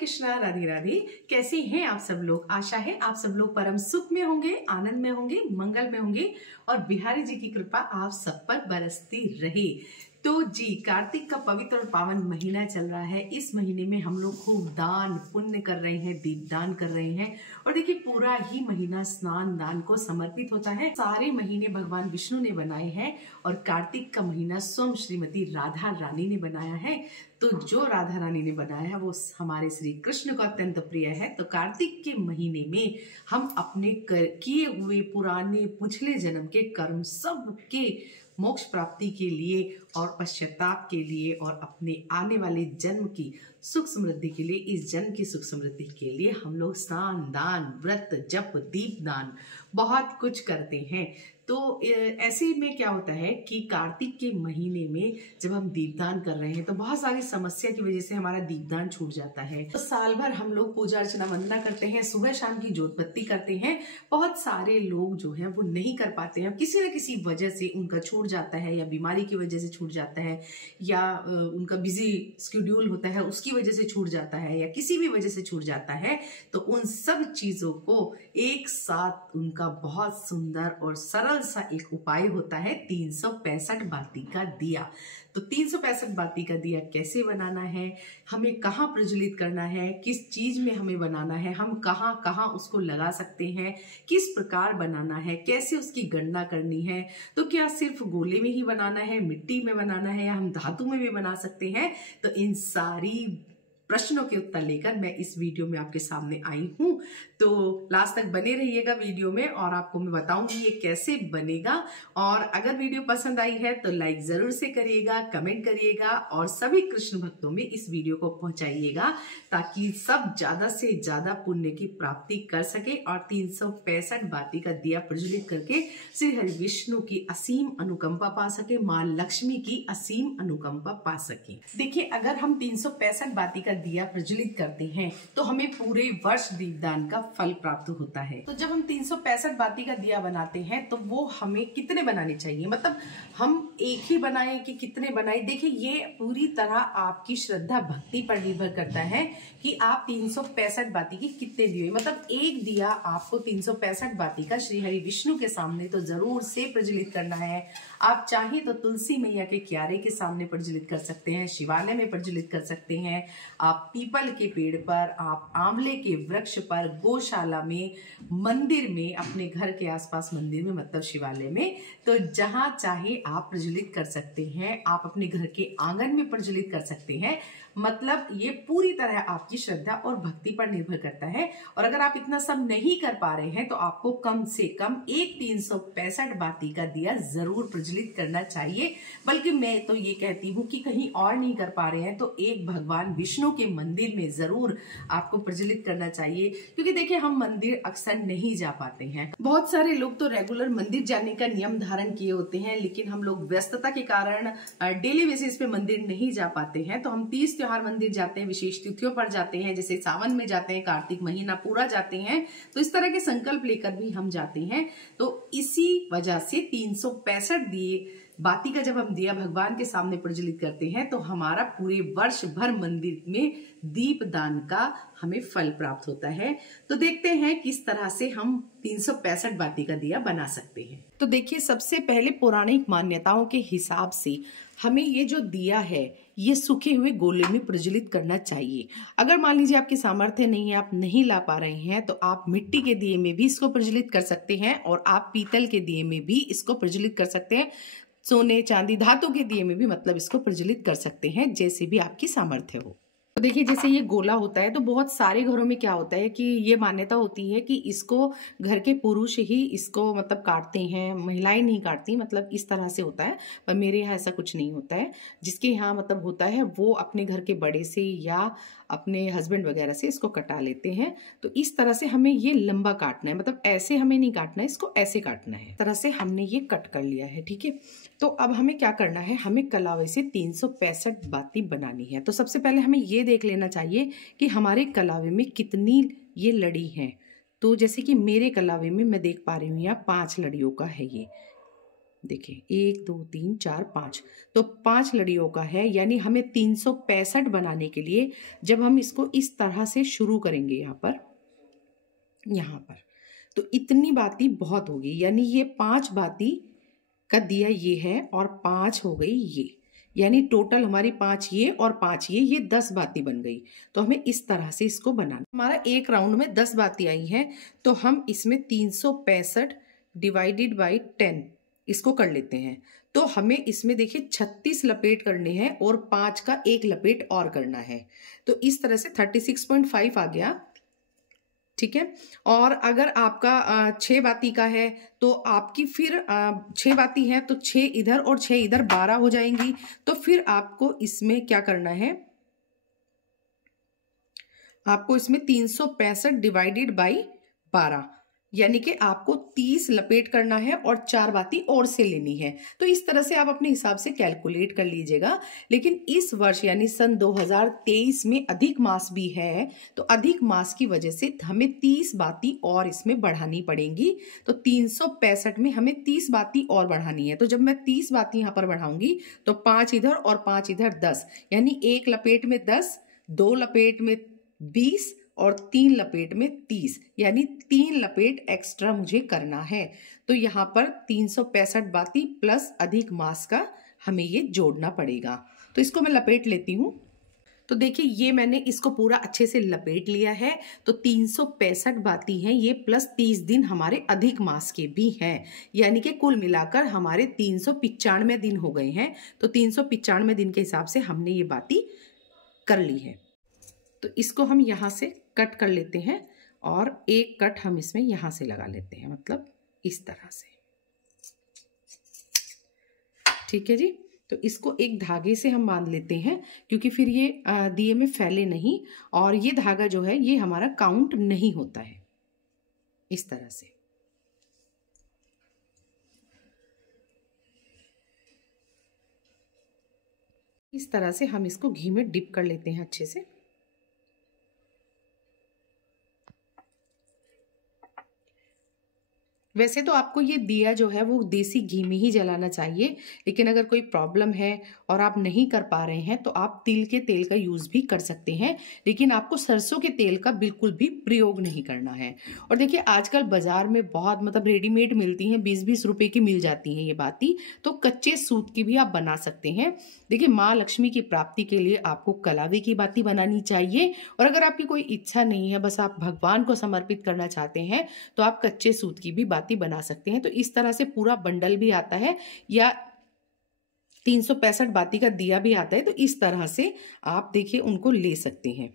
कृष्णा, राधे राधे। कैसे हैं आप सब लोग? आशा है आप सब लोग परम सुख में होंगे, आनंद में होंगे, मंगल में होंगे और बिहारी जी की कृपा आप सब पर बरसती रहे। तो जी, कार्तिक का पवित्र और पावन महीना चल रहा है। इस महीने में हम लोग खूब दान पुण्य कर रहे हैं, दीपदान कर रहे हैं। और देखिए, पूरा ही महीना स्नान दान को समर्पित होता है। सारे महीने भगवान विष्णु ने बनाए हैं और कार्तिक का महीना स्वयं श्रीमती राधा रानी ने बनाया है। तो जो राधा रानी ने बनाया है वो हमारे श्री कृष्ण को अत्यंत प्रिय है। तो कार्तिक के महीने में हम अपने किए हुए पुराने पिछले जन्म के कर्म सब के मोक्ष प्राप्ति के लिए और पश्चाताप के लिए और अपने आने वाले जन्म की सुख समृद्धि के लिए, इस जन्म की सुख समृद्धि के लिए हम लोग स्नान दान व्रत जप दीप दान बहुत कुछ करते हैं। तो ऐसे में क्या होता है कि कार्तिक के महीने में जब हम दीपदान कर रहे हैं तो बहुत सारी समस्या की वजह से हमारा दीपदान छूट जाता है। तो साल भर हम लोग पूजा अर्चना वंदना करते हैं, सुबह शाम की जोत बत्ती करते हैं। बहुत सारे लोग जो हैं वो नहीं कर पाते हैं, किसी न किसी वजह से उनका छूट जाता है, या बीमारी की वजह से छूट जाता है, या उनका बिजी शेड्यूल होता है उसकी वजह से छूट जाता है, या किसी भी वजह से छूट जाता है। तो उन सब चीजों को एक साथ उनका बहुत सुंदर और सरल सा एक उपाय होता है 365 बाती का दिया। तो 365 बाती का दिया कैसे बनाना है, हमें कहाँ प्रज्वलित करना है, किस चीज में हमें बनाना है, हम कहाँ कहाँ उसको लगा सकते हैं, किस प्रकार बनाना है, कैसे उसकी गणना करनी है, तो क्या सिर्फ गोले में ही बनाना है, मिट्टी में बनाना है, या हम धातु में भी बना सकते हैं। तो इन सारी प्रश्नों के उत्तर लेकर मैं इस वीडियो में आपके सामने आई हूं। तो लास्ट तक बने रहिएगा वीडियो में और आपको मैं बताऊंगी ये कैसे बनेगा। और अगर वीडियो पसंद आई है तो लाइक जरूर से करिएगा, कमेंट करिएगा और सभी कृष्ण भक्तों में इस वीडियो को पहुंचाइएगा ताकि सब ज्यादा से ज्यादा पुण्य की प्राप्ति कर सके और 365 बाती का दिया प्रज्वलित करके श्री हरि विष्णु की असीम अनुकंपा पा सके, मां लक्ष्मी की असीम अनुकंपा पा सके। देखिए, अगर हम 365 बाती का दिया प्रज्वलित करते हैं तो हमें पूरे वर्ष दीपदान का फल प्राप्त होता है। तो जब हम 365 बाती का दिया बनाते हैं तो वो हमें कितने बनाने चाहिए, मतलब हम एक ही बनाए कि कितने बनाए। देखिए, ये पूरी तरह आपकी श्रद्धा भक्ति पर निर्भर करता है कि आप 365 बाती की कितने दिए, मतलब एक दिया आपको 365 बाती का श्री हरि विष्णु के सामने तो जरूर से प्रज्वलित करना है। आप चाहे तो तुलसी मैया के क्यारे के सामने प्रज्वलित कर सकते हैं, शिवालय में प्रज्वलित कर सकते हैं, आप पीपल के पेड़ पर, आप आंवले के वृक्ष पर, गौशाला में, मंदिर में, अपने घर के आसपास मंदिर में मतलब शिवालय में, तो जहां चाहे आप प्रज्वलित कर सकते हैं। आप अपने घर के आंगन में प्रज्वलित कर सकते हैं। मतलब ये पूरी तरह आपकी श्रद्धा और भक्ति पर निर्भर करता है। और अगर आप इतना सब नहीं कर पा रहे हैं तो आपको कम से कम एक 365 बाती का दिया जरूर प्रज्वलित करना चाहिए। बल्कि मैं तो ये कहती हूँ कि कहीं और नहीं कर पा रहे हैं तो एक भगवान विष्णु के मंदिर में जरूर आपको प्रज्वलित करना चाहिए। क्योंकि देखिए, हम मंदिर अक्सर नहीं जा पाते हैं। बहुत सारे लोग तो रेगुलर मंदिर जाने का नियम धारण किए होते हैं, लेकिन हम लोग व्यस्तता के कारण डेली बेसिस पे मंदिर नहीं जा पाते हैं। तो हम 30 त्योहार मंदिर जाते हैं, विशेष तिथियों पर जाते हैं, जैसे सावन में जाते हैं, कार्तिक महीना पूरा जाते हैं। तो इस तरह के संकल्प लेकर भी हम जाते हैं। तो इसी वजह से 365 दिए बाती का जब हम दिया भगवान के सामने प्रज्वलित करते हैं तो हमारा पूरे वर्ष भर मंदिर में दीप दान का हमें फल प्राप्त होता है। तो देखते हैं किस तरह से हम 365 बाती का दिया बना सकते हैं। तो देखिए, सबसे पहले पौराणिक मान्यताओं के हिसाब से हमें ये जो दिया है ये सूखे हुए गोले में प्रज्वलित करना चाहिए। अगर मान लीजिए आपकी सामर्थ्य नहीं है, आप नहीं ला पा रहे हैं, तो आप मिट्टी के दिए में भी इसको प्रज्वलित कर सकते हैं और आप पीतल के दिए में भी इसको प्रज्वलित कर सकते हैं। सोने चांदी धातु के दिए में भी मतलब इसको प्रज्वलित कर सकते हैं, जैसे भी आपकी सामर्थ्य हो। तो देखिए, जैसे ये गोला होता है तो बहुत सारे घरों में क्या होता है कि ये मान्यता होती है कि इसको घर के पुरुष ही इसको मतलब काटते हैं, महिलाएं नहीं काटती, मतलब इस तरह से होता है। पर मेरे यहाँ ऐसा कुछ नहीं होता है। जिसके यहाँ मतलब होता है वो अपने घर के बड़े से या अपने हस्बैंड वगैरह से इसको कटा लेते हैं। तो इस तरह से हमें ये लंबा काटना है, मतलब ऐसे हमें नहीं काटना है, इसको ऐसे काटना है। इस तरह से हमने ये कट कर लिया है, ठीक है। तो अब हमें क्या करना है, हमें कलावे से 365 बाती बनानी है। तो सबसे पहले हमें ये देख लेना चाहिए कि हमारे कलावे में कितनी ये लड़ी है। तो जैसे कि मेरे कलावे में मैं देख पा रही हूँ यहाँ 5 लड़ियों का है ये। देखिए 1 2 3 4 5, तो 5 लड़ियों का है, यानी हमें 365 बनाने के लिए जब हम इसको इस तरह से शुरू करेंगे यहाँ पर तो इतनी बाती बहुत होगी, यानी ये 5 बाती का दिया ये है और 5 हो गई ये, यानी टोटल हमारी 5 ये और 5 ये 10 बाती बन गई। तो हमें इस तरह से इसको बनाना। हमारा एक राउंड में 10 बाती आई हैं, तो हम इसमें 365 डिवाइडेड बाई 10 इसको कर लेते हैं। तो हमें इसमें देखिए 36 लपेट करने हैं और 5 का एक लपेट और करना है, तो इस तरह से 36.5 आ गया। ठीक है, और अगर आपका 6 बाती का है तो आपकी फिर 6 बाती है तो 6 इधर और 6 इधर 12 हो जाएंगी। तो फिर आपको इसमें क्या करना है, आपको इसमें 365 डिवाइडेड बाई 12, यानी कि आपको 30 लपेट करना है और 4 बाती और से लेनी है। तो इस तरह से आप अपने हिसाब से कैलकुलेट कर लीजिएगा। लेकिन इस वर्ष यानी सन 2023 में अधिक मास भी है, तो अधिक मास की वजह से हमें 30 बाती और इसमें बढ़ानी पड़ेंगी। तो 365 में हमें 30 बाती और बढ़ानी है। तो जब मैं 30 बाती यहाँ पर बढ़ाऊंगी तो 5 इधर और 5 इधर 10, यानी एक लपेट में 10, 2 लपेट में 20 और 3 लपेट में 30, यानी 3 लपेट एक्स्ट्रा मुझे करना है। तो यहाँ पर 365 बाती प्लस अधिक मास का हमें ये जोड़ना पड़ेगा। तो इसको मैं लपेट लेती हूँ। तो देखिए ये मैंने इसको पूरा अच्छे से लपेट लिया है। तो 365 बाती हैं ये, प्लस 30 दिन हमारे अधिक मास के भी हैं, यानी कि कुल मिलाकर हमारे 395 दिन हो गए हैं। तो 395 दिन के हिसाब से हमने ये बाती कर ली है। तो इसको हम यहाँ से कट कर लेते हैं और एक कट हम इसमें यहाँ से लगा लेते हैं, मतलब इस तरह से। ठीक है जी, तो इसको एक धागे से हम बांध लेते हैं, क्योंकि फिर ये दिए में फैले नहीं, और ये धागा जो है ये हमारा काउंट नहीं होता है। इस तरह से हम इसको घी में डिप कर लेते हैं अच्छे से। वैसे तो आपको ये दिया जो है वो देसी घी में ही जलाना चाहिए, लेकिन अगर कोई प्रॉब्लम है और आप नहीं कर पा रहे हैं तो आप तिल के तेल का यूज़ भी कर सकते हैं, लेकिन आपको सरसों के तेल का बिल्कुल भी प्रयोग नहीं करना है। और देखिए आजकल बाजार में बहुत मतलब रेडीमेड मिलती हैं, 20-20 रुपए की मिल जाती हैं ये बाती, तो कच्चे सूत की भी आप बना सकते हैं। देखिए माँ लक्ष्मी की प्राप्ति के लिए आपको कलावे की बाती बनानी चाहिए, और अगर आपकी कोई इच्छा नहीं है, बस आप भगवान को समर्पित करना चाहते हैं, तो आप कच्चे सूत की भी बाती बना सकते हैं। तो इस तरह से पूरा बंडल भी आता है या 365 बाती का दिया भी आता है, तो इस तरह से आप देखिए उनको ले सकते हैं।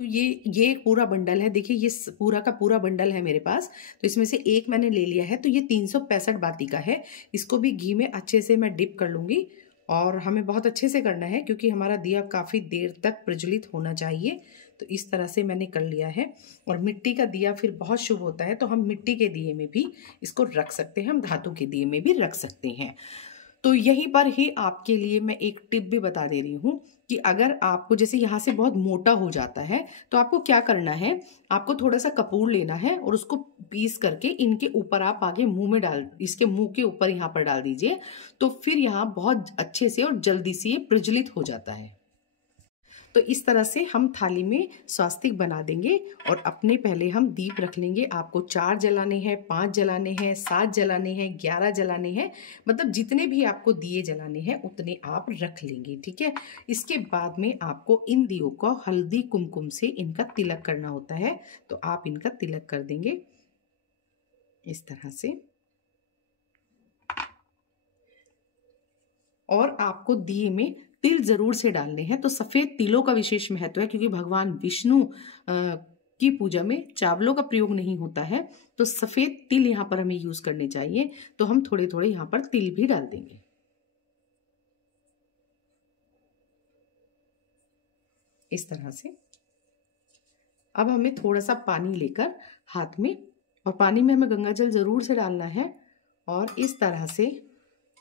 तो ये पूरा बंडल है, देखिए ये पूरा का पूरा बंडल है मेरे पास। तो इसमें से एक मैंने ले लिया है, तो ये 365 बाती का है। इसको भी घी में अच्छे से मैं डिप कर लूंगी, और हमें बहुत अच्छे से करना है क्योंकि हमारा दिया काफ़ी देर तक प्रज्वलित होना चाहिए। तो इस तरह से मैंने कर लिया है, और मिट्टी का दिया फिर बहुत शुभ होता है, तो हम मिट्टी के दिए में भी इसको रख सकते हैं, हम धातु के दिए में भी रख सकते हैं। तो यहीं पर ही आपके लिए मैं एक टिप भी बता दे रही हूँ कि अगर आपको जैसे यहाँ से बहुत मोटा हो जाता है तो आपको क्या करना है, आपको थोड़ा सा कपूर लेना है और उसको पीस करके इनके ऊपर आप आगे मुंह में डाल, इसके मुंह के ऊपर यहाँ पर डाल दीजिए, तो फिर यहाँ बहुत अच्छे से और जल्दी से ये प्रज्वलित हो जाता है। तो इस तरह से हम थाली में स्वास्तिक बना देंगे, और अपने पहले हम दीप रख लेंगे। आपको 4 जलाने हैं, 5 जलाने हैं, 7 जलाने हैं, 11 जलाने हैं, मतलब जितने भी आपको दिए जलाने हैं उतने आप रख लेंगे। ठीक है, इसके बाद में आपको इन दियों को हल्दी कुमकुम से इनका तिलक करना होता है, तो आप इनका तिलक कर देंगे इस तरह से। और आपको दिए में तिल जरूर से डालने हैं। तो सफेद तिलों का विशेष महत्व है, क्योंकि भगवान विष्णु की पूजा में चावलों का प्रयोग नहीं होता है, तो सफेद तिल यहाँ पर हमें यूज करने चाहिए। तो हम थोड़े थोड़े यहाँ पर तिल भी डाल देंगे इस तरह से। अब हमें थोड़ा सा पानी लेकर हाथ में, और पानी में हमें गंगा जल जरूर से डालना है, और इस तरह से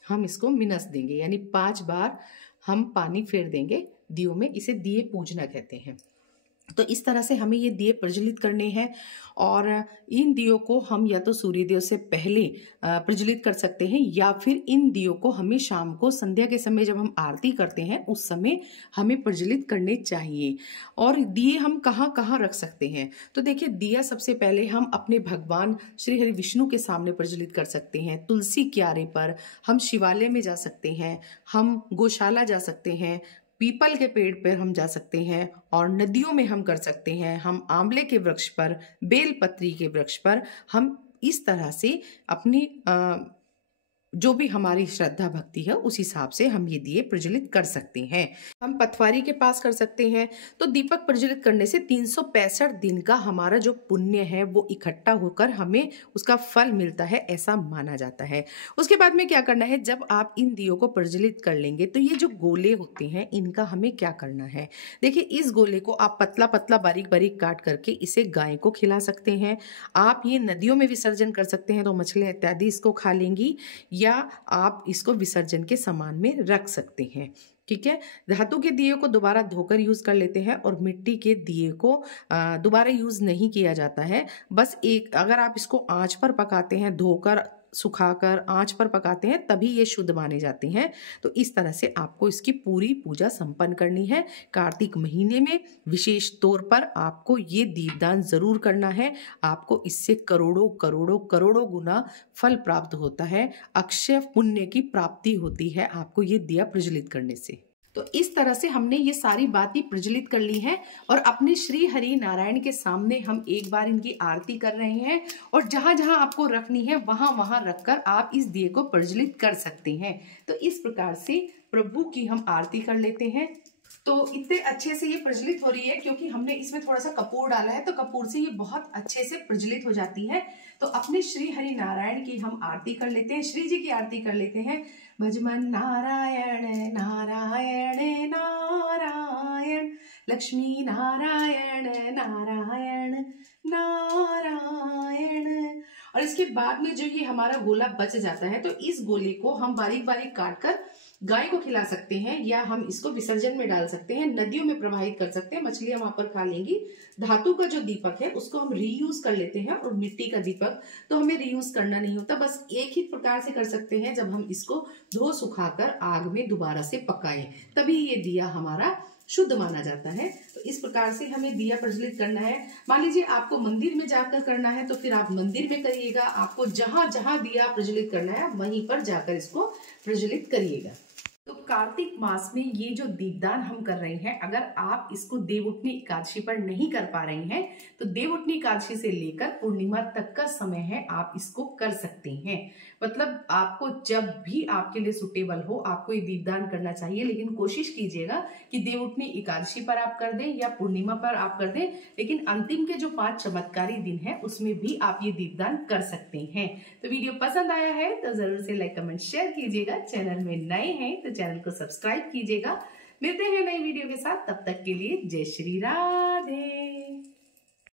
हम इसको मिनस देंगे, यानी 5 बार हम पानी फेर देंगे दियों में। इसे दिए पूजना कहते हैं। तो इस तरह से हमें ये दिए प्रज्वलित करने हैं और इन दियों को हम या तो सूर्यदेव से पहले प्रज्वलित कर सकते हैं या फिर इन दियों को हमें शाम को संध्या के समय जब हम आरती करते हैं उस समय हमें प्रज्वलित करने चाहिए। और दिए हम कहाँ कहाँ रख सकते हैं, तो देखिए दिया सबसे पहले हम अपने भगवान श्री हरि विष्णु के सामने प्रज्वलित कर सकते हैं, तुलसी क्यारे पर, हम शिवालय में जा सकते हैं, हम गौशाला जा सकते हैं, पीपल के पेड़ पर हम जा सकते हैं और नदियों में हम कर सकते हैं, हम आंवले के वृक्ष पर, बेलपत्री के वृक्ष पर हम इस तरह से अपनी जो भी हमारी श्रद्धा भक्ति है उस हिसाब से हम ये दिए प्रज्वलित कर सकते हैं। हम पथवारी के पास कर सकते हैं। तो दीपक प्रज्वलित करने से 365 दिन का हमारा जो पुण्य है वो इकट्ठा होकर हमें उसका फल मिलता है, ऐसा माना जाता है। उसके बाद में क्या करना है, जब आप इन दियों को प्रज्वलित कर लेंगे तो ये जो गोले होते हैं इनका हमें क्या करना है। देखिए इस गोले को आप पतला पतला बारीक बारीक काट करके इसे गाय को खिला सकते हैं। आप ये नदियों में विसर्जन कर सकते हैं तो मछलियाँ इत्यादि इसको खा लेंगी, या आप इसको विसर्जन के सामान में रख सकते हैं। ठीक है, धातु के दिए को दोबारा धोकर यूज कर लेते हैं और मिट्टी के दिए को दोबारा यूज नहीं किया जाता है। बस एक, अगर आप इसको आंच पर पकाते हैं, धोकर सुखाकर आंच पर पकाते हैं, तभी ये शुद्ध माने जाते हैं। तो इस तरह से आपको इसकी पूरी पूजा संपन्न करनी है। कार्तिक महीने में विशेष तौर पर आपको ये दीपदान जरूर करना है। आपको इससे करोड़ों करोड़ों करोड़ों गुना फल प्राप्त होता है, अक्षय पुण्य की प्राप्ति होती है आपको ये दिया प्रज्वलित करने से। तो इस तरह से हमने ये सारी बातें प्रज्वलित कर ली हैं और अपने श्री हरि नारायण के सामने हम एक बार इनकी आरती कर रहे हैं और जहां जहां आपको रखनी है वहां वहां रखकर आप इस दिए को प्रज्वलित कर सकते हैं। तो इस प्रकार से प्रभु की हम आरती कर लेते हैं। तो इतने अच्छे से ये प्रज्वलित हो रही है क्योंकि हमने इसमें थोड़ा सा कपूर डाला है, तो कपूर से ये बहुत अच्छे से प्रज्वलित हो जाती है। तो अपने श्री हरि नारायण की हम आरती कर लेते हैं, श्री जी की आरती कर लेते हैं। भजमन नारायण नारायण नारायण, लक्ष्मी नारायण नारायण नारायण। और इसके बाद में जो ये हमारा गोला बच जाता है, तो इस गोले को हम बारीक बारीक काट कर गाय को खिला सकते हैं या हम इसको विसर्जन में डाल सकते हैं, नदियों में प्रवाहित कर सकते हैं, मछलियां वहां पर खा लेंगी। धातु का जो दीपक है उसको हम रीयूज कर लेते हैं और मिट्टी का दीपक तो हमें रीयूज करना नहीं होता, बस एक ही प्रकार से कर सकते हैं जब हम इसको धो सुखाकर आग में दोबारा से पकाएं, तभी ये दिया हमारा शुद्ध माना जाता है। तो इस प्रकार से हमें दिया प्रज्वलित करना है। मान लीजिए आपको मंदिर में जाकर करना है तो फिर आप मंदिर में करिएगा, आपको जहां जहां दिया प्रज्वलित करना है वहीं पर जाकर इसको प्रज्वलित करिएगा। तो कार्तिक मास में ये जो दीपदान हम कर रहे हैं, अगर आप इसको देवउठनी एकादशी पर नहीं कर पा रहे हैं तो देवउठनी एकादशी से लेकर पूर्णिमा तक का समय है, आप इसको कर सकते हैं। मतलब आपको जब भी आपके लिए सुटेबल हो आपको ये दीपदान करना चाहिए, लेकिन कोशिश कीजिएगा कि देवउठनी एकादशी पर आप कर दें या पूर्णिमा पर आप कर दें, लेकिन अंतिम के जो 5 चमत्कारी दिन है उसमें भी आप ये दीपदान कर सकते हैं। तो वीडियो पसंद आया है तो जरूर से लाइक कमेंट शेयर कीजिएगा। चैनल में नए हैं तो चैनल को सब्सक्राइब कीजिएगा। मिलते हैं नई वीडियो के साथ, तब तक के लिए जय श्री राधे।